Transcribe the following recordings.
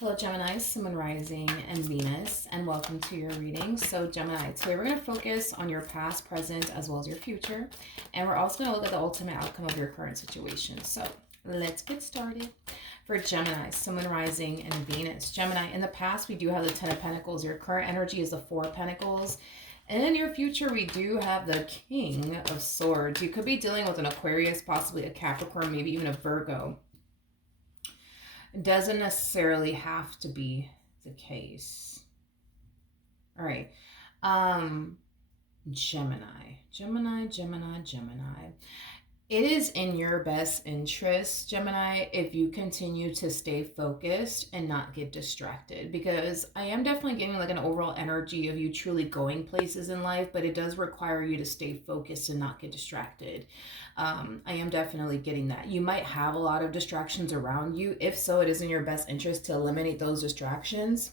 Hello, Gemini, Sun, Rising, and Venus, and welcome to your reading. So, Gemini, today we're going to focus on your past, present, as well as your future. And we're also going to look at the ultimate outcome of your current situation. So, let's get started. For Gemini, Sun, Rising, and Venus. Gemini, in the past, we do have the Ten of Pentacles. Your current energy is the Four of Pentacles. And in your future, we do have the King of Swords. You could be dealing with an Aquarius, possibly a Capricorn, maybe even a Virgo. It doesn't necessarily have to be the case. All right. Gemini. It is in your best interest, Gemini, if you continue to stay focused and not get distracted, because I am definitely getting like an overall energy of you truly going places in life, but it does require you to stay focused and not get distracted. I am definitely getting that. You might have a lot of distractions around you. If so, it is in your best interest to eliminate those distractions.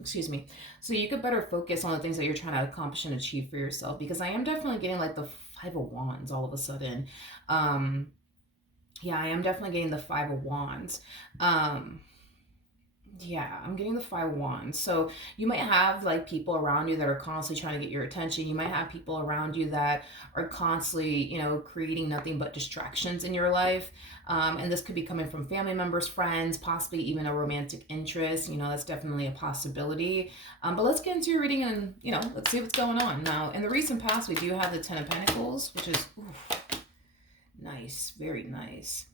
Excuse me. So you could better focus on the things that you're trying to accomplish and achieve for yourself, because I am definitely getting like the Five of Wands all of a sudden. Yeah, I am definitely getting the Five of Wands. Yeah, I'm getting the Five of Wands. So you might have like people around you that are constantly trying to get your attention. You might have people around you that are constantly, creating nothing but distractions in your life. And this could be coming from family members, friends, possibly even a romantic interest. That's definitely a possibility. But let's get into your reading and, let's see what's going on. Now, in the recent past, we do have the Ten of Pentacles, which is nice, very nice.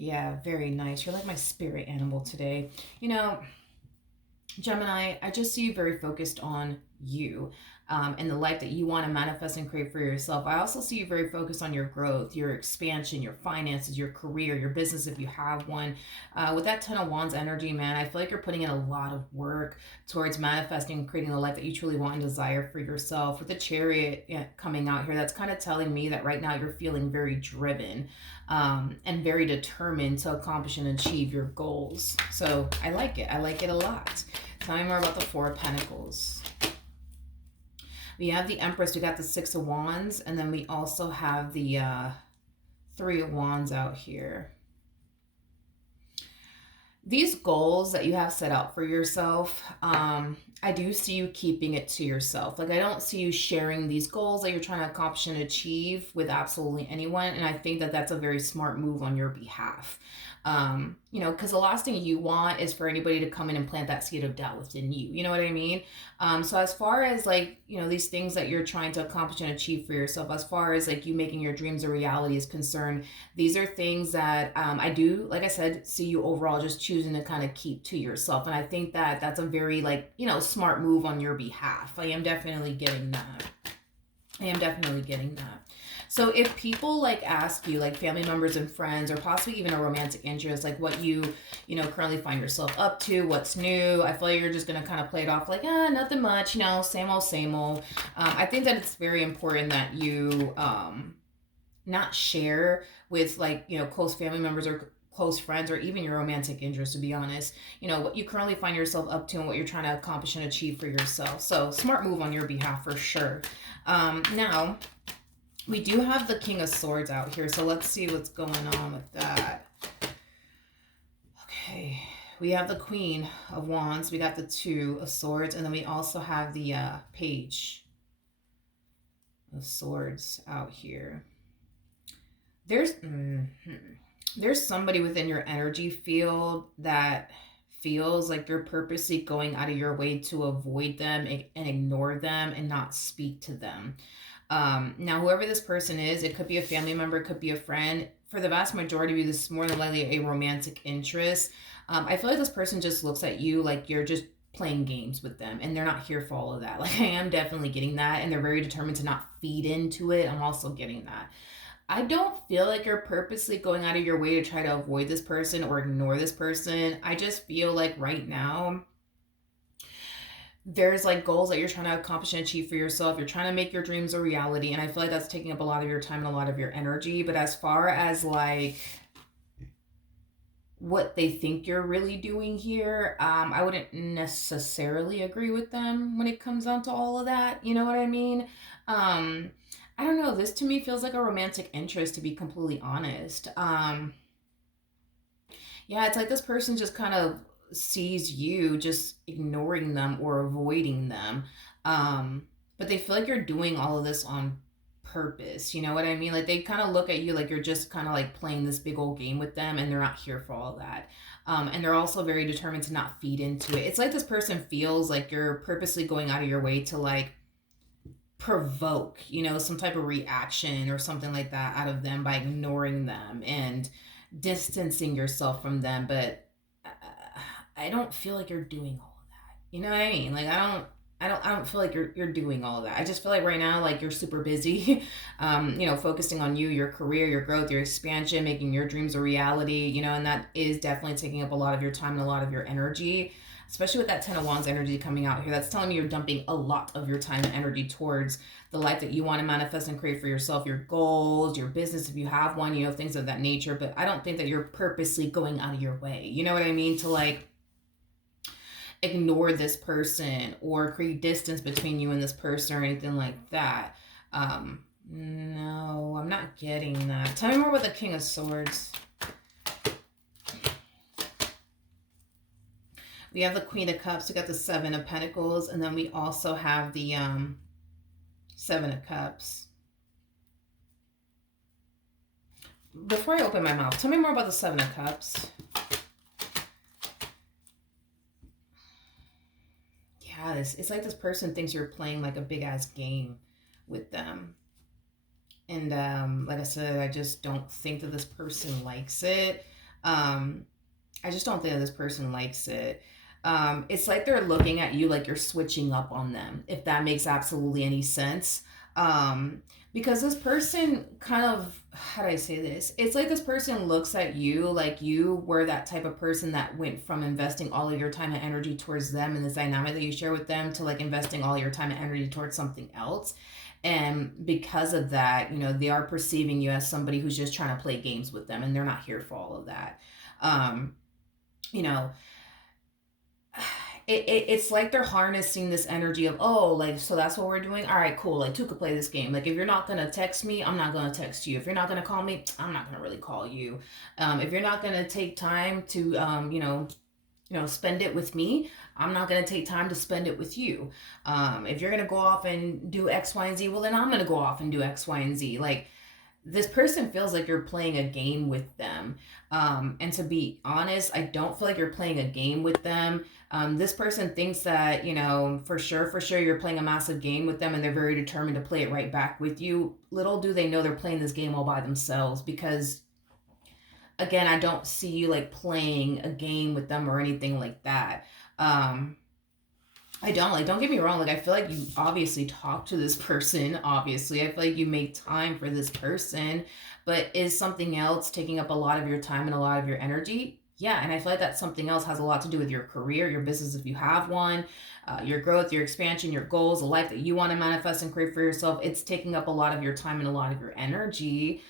Yeah, very nice. You're like my spirit animal today. Gemini, I just see you very focused on you and the life that you want to manifest and create for yourself. I also see you very focused on your growth, your expansion, your finances, your career, your business if you have one. With that Ten of Wands energy, man, I feel like you're putting in a lot of work towards manifesting and creating the life that you truly want and desire for yourself. With the Chariot coming out here, that's kind of telling me that right now you're feeling very driven and very determined to accomplish and achieve your goals. So I like it. I like it a lot. Tell me more about the Four of Pentacles. We have the Empress, we got the Six of Wands, and then we also have the Three of Wands out here. These goals that you have set out for yourself, I do see you keeping it to yourself. Like, I don't see you sharing these goals that you're trying to accomplish and achieve with absolutely anyone. And I think that that's a very smart move on your behalf. Because the last thing you want is for anybody to come in and plant that seed of doubt within you. You know what I mean? So as far as like, these things that you're trying to accomplish and achieve for yourself, as far as like you making your dreams a reality is concerned, these are things that I do, like I said, see you overall just choosing to kind of keep to yourself. And I think that that's a very like, smart move on your behalf. I am definitely getting that. So if people like ask you, like family members and friends, or possibly even a romantic interest, like what you currently find yourself up to, what's new, I feel like you're just going to kind of play it off like, nothing much, same old, same old. I think that it's very important that you not share with like, close family members or close friends or even your romantic interest, to be honest, what you currently find yourself up to and what you're trying to accomplish and achieve for yourself. So smart move on your behalf for sure. Now, we do have the King of Swords out here, so let's see what's going on with that. Okay, we have the Queen of Wands, we got the Two of Swords, and then we also have the Page of Swords out here. There's somebody within your energy field that feels like you're purposely going out of your way to avoid them and ignore them and not speak to them. Now, whoever this person is, it could be a family member, it could be a friend. For the vast majority of you, this is more than likely a romantic interest. I feel like this person just looks at you like you're just playing games with them, and they're not here for all of that. Like, I am definitely getting that, and they're very determined to not feed into it. I'm also getting that. I don't feel like you're purposely going out of your way to try to avoid this person or ignore this person. I just feel like right now, there's like goals that you're trying to accomplish and achieve for yourself. You're trying to make your dreams a reality. And I feel like that's taking up a lot of your time and a lot of your energy. But as far as like what they think you're really doing here, I wouldn't necessarily agree with them when it comes down to all of that. You know what I mean? I don't know. This to me feels like a romantic interest, to be completely honest. Yeah, it's like this person just kind of sees you just ignoring them or avoiding them. Um, but they feel like you're doing all of this on purpose. You know what I mean? Like they kind of look at you like you're just kind of like playing this big old game with them, and they're not here for all that. And they're also very determined to not feed into it. It's like this person feels like you're purposely going out of your way to like provoke, some type of reaction or something like that out of them by ignoring them and distancing yourself from them. But uh, I don't feel like you're doing all of that. You know what I mean? Like I don't feel like you're doing all of that. I just feel like right now, like you're super busy, focusing on you, your career, your growth, your expansion, making your dreams a reality, and that is definitely taking up a lot of your time and a lot of your energy, especially with that 10 of Wands energy coming out here. That's telling me you're dumping a lot of your time and energy towards the life that you want to manifest and create for yourself, your goals, your business, if you have one, things of that nature. But I don't think that you're purposely going out of your way. You know what I mean? To like ignore this person or create distance between you and this person or anything like that. No, I'm not getting that. Tell me more about the King of Swords. We have the Queen of Cups. We got the Seven of Pentacles, and then we also have the Seven of Cups. Before I open my mouth, tell me more about the Seven of Cups. Yeah, it's like this person thinks you're playing like a big ass game with them. And like I said, I just don't think that this person likes it. I just don't think that this person likes it. It's like they're looking at you like you're switching up on them, if that makes absolutely any sense. Because this person kind of, how do I say this? It's like this person looks at you like you were that type of person that went from investing all of your time and energy towards them and this dynamic that you share with them to like investing all your time and energy towards something else. And because of that, they are perceiving you as somebody who's just trying to play games with them, and they're not here for all of that. You know, it's like they're harnessing this energy of, oh, like, so that's what we're doing. All right, cool. Like, two could play this game. Like, if you're not going to text me, I'm not going to text you. If you're not going to call me, I'm not going to really call you. If you're not going to take time to, spend it with me, I'm not going to take time to spend it with you. If you're going to go off and do X, Y, and Z, well, then I'm going to go off and do X, Y, and Z. Like, this person feels like you're playing a game with them. And to be honest, I don't feel like you're playing a game with them. This person thinks that, for sure, you're playing a massive game with them, and they're very determined to play it right back with you. Little do they know they're playing this game all by themselves, because again, I don't see you like playing a game with them or anything like that. I don't get me wrong. Like, I feel like you obviously talk to this person. Obviously, I feel like you make time for this person, but is something else taking up a lot of your time and a lot of your energy? Yeah. And I feel like that something else has a lot to do with your career, your business, if you have one, your growth, your expansion, your goals, the life that you want to manifest and create for yourself. It's taking up a lot of your time and a lot of your energy.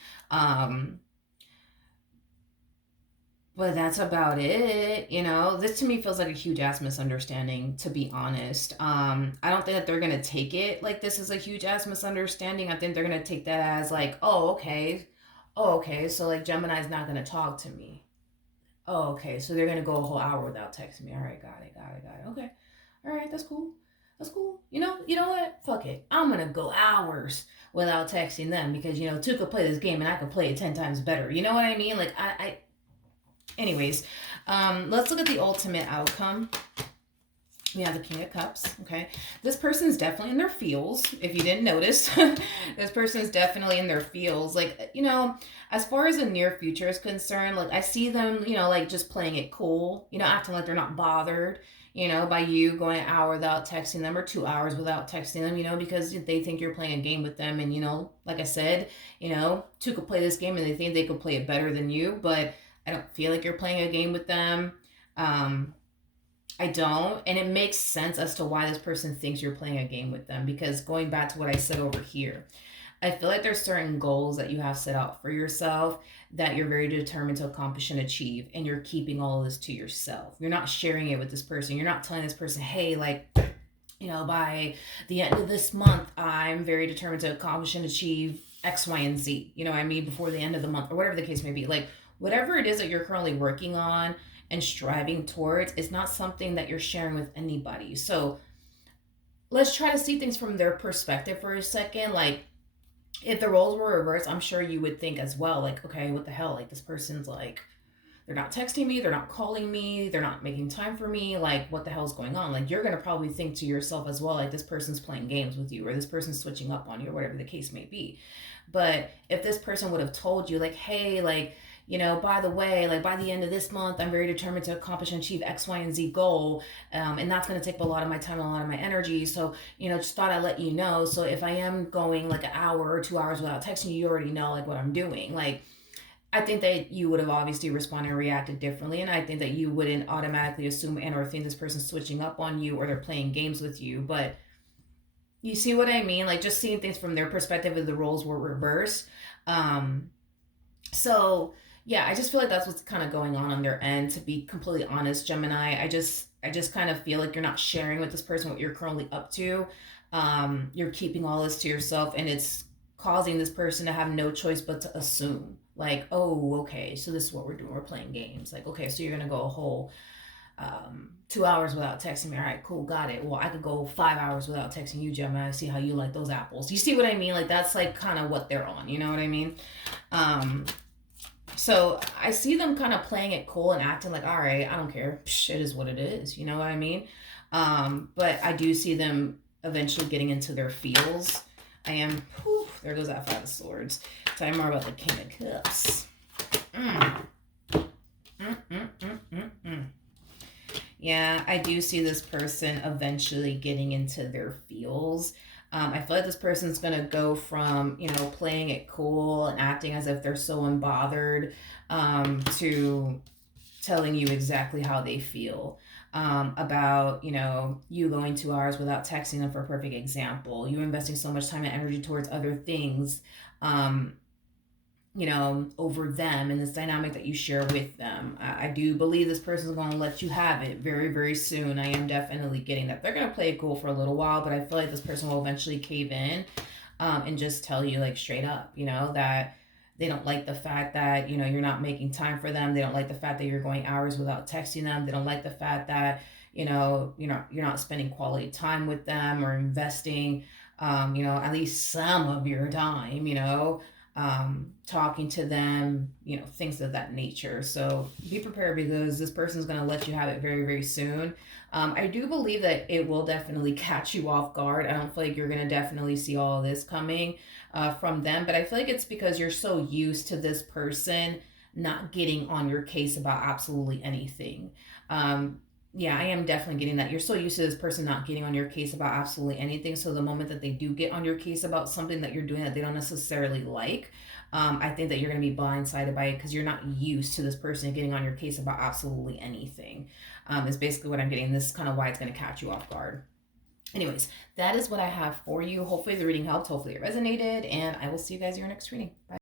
But that's about it. This to me feels like a huge ass misunderstanding, to be honest. I don't think that they're gonna take it like this is a huge ass misunderstanding. I think they're gonna take that as like, oh, okay. Oh, okay. So like Gemini's not gonna talk to me. Oh, okay. So they're gonna go a whole hour without texting me. All right, got it. Okay. All right, that's cool. That's cool. You know what? Fuck it. I'm gonna go hours without texting them because two could play this game and I could play it 10 times better. You know what I mean? Like anyways, let's look at the ultimate outcome. We have the King of Cups. Okay, this person's definitely in their feels. If you didn't notice, this person's definitely in their feels. Like, as far as the near future is concerned, like I see them, like just playing it cool, acting like they're not bothered, by you going an hour without texting them or 2 hours without texting them, because they think you're playing a game with them. And, like I said, two could play this game and they think they could play it better than you, but I don't feel like you're playing a game with them. I don't. And it makes sense as to why this person thinks you're playing a game with them, because going back to what I said over here, I feel like there's certain goals that you have set out for yourself that you're very determined to accomplish and achieve, and you're keeping all of this to yourself. You're not sharing it with this person. You're not telling this person, hey, like, by the end of this month, I'm very determined to accomplish and achieve X, Y, and Z. Before the end of the month, or whatever the case may be. Like, whatever it is that you're currently working on, and striving towards is not something that you're sharing with anybody. So let's try to see things from their perspective for a second. Like, if the roles were reversed, I'm sure you would think as well, like, okay, what the hell? Like, this person's like, they're not texting me, they're not calling me, they're not making time for me. Like, what the hell's going on? Like, you're going to probably think to yourself as well, like, this person's playing games with you, or this person's switching up on you, or whatever the case may be. But if this person would have told you, like, hey, like, by the way, like by the end of this month, I'm very determined to accomplish and achieve X, Y, and Z goal. And that's going to take up a lot of my time and a lot of my energy. So, just thought I'd let you know. So if I am going like an hour or 2 hours without texting you, you already know like what I'm doing. Like, I think that you would have obviously responded and reacted differently. And I think that you wouldn't automatically assume and or think this person's switching up on you or they're playing games with you. But you see what I mean? Like, just seeing things from their perspective if the roles were reversed. So yeah, I just feel like that's what's kind of going on their end. To be completely honest, Gemini, I just kind of feel like you're not sharing with this person what you're currently up to. You're keeping all this to yourself, and it's causing this person to have no choice but to assume, like, oh, okay, so this is what we're doing. We're playing games. Like, okay, so you're gonna go a whole 2 hours without texting me. All right, cool, got it. Well, I could go 5 hours without texting you, Gemini. See how you like those apples. You see what I mean? Like, that's like kind of what they're on. You know what I mean? So I see them kind of playing it cool and acting like, all right, I don't care. Psh, it is what it is. You know what I mean? But I do see them eventually getting into their feels. There goes that Five of Swords. Tell me more about the King of Cups. Yeah, I do see this person eventually getting into their feels. I feel like this person's gonna go from, playing it cool and acting as if they're so unbothered, to telling you exactly how they feel, about, you going 2 hours without texting them, for a perfect example. You investing so much time and energy towards other things, over them and this dynamic that you share with them. I do believe this person is going to let you have it very, very soon. I am definitely getting that. They're going to play it cool for a little while, but I feel like this person will eventually cave in, and just tell you, like, straight up, that they don't like the fact that, you're not making time for them. They don't like the fact that you're going hours without texting them. They don't like the fact that, you're not spending quality time with them or investing, at least some of your time, talking to them, things of that nature. So be prepared, because this person's going to let you have it very, very soon. I do believe that it will definitely catch you off guard. I don't feel like you're going to definitely see all of this coming from them, but I feel like it's because you're so used to this person not getting on your case about absolutely anything. Yeah, I am definitely getting that. You're so used to this person not getting on your case about absolutely anything. So the moment that they do get on your case about something that you're doing that they don't necessarily like, I think that you're going to be blindsided by it, because you're not used to this person getting on your case about absolutely anything. Is basically what I'm getting. This is kind of why it's going to catch you off guard. Anyways, that is what I have for you. Hopefully the reading helped. Hopefully it resonated. And I will see you guys in your next reading. Bye.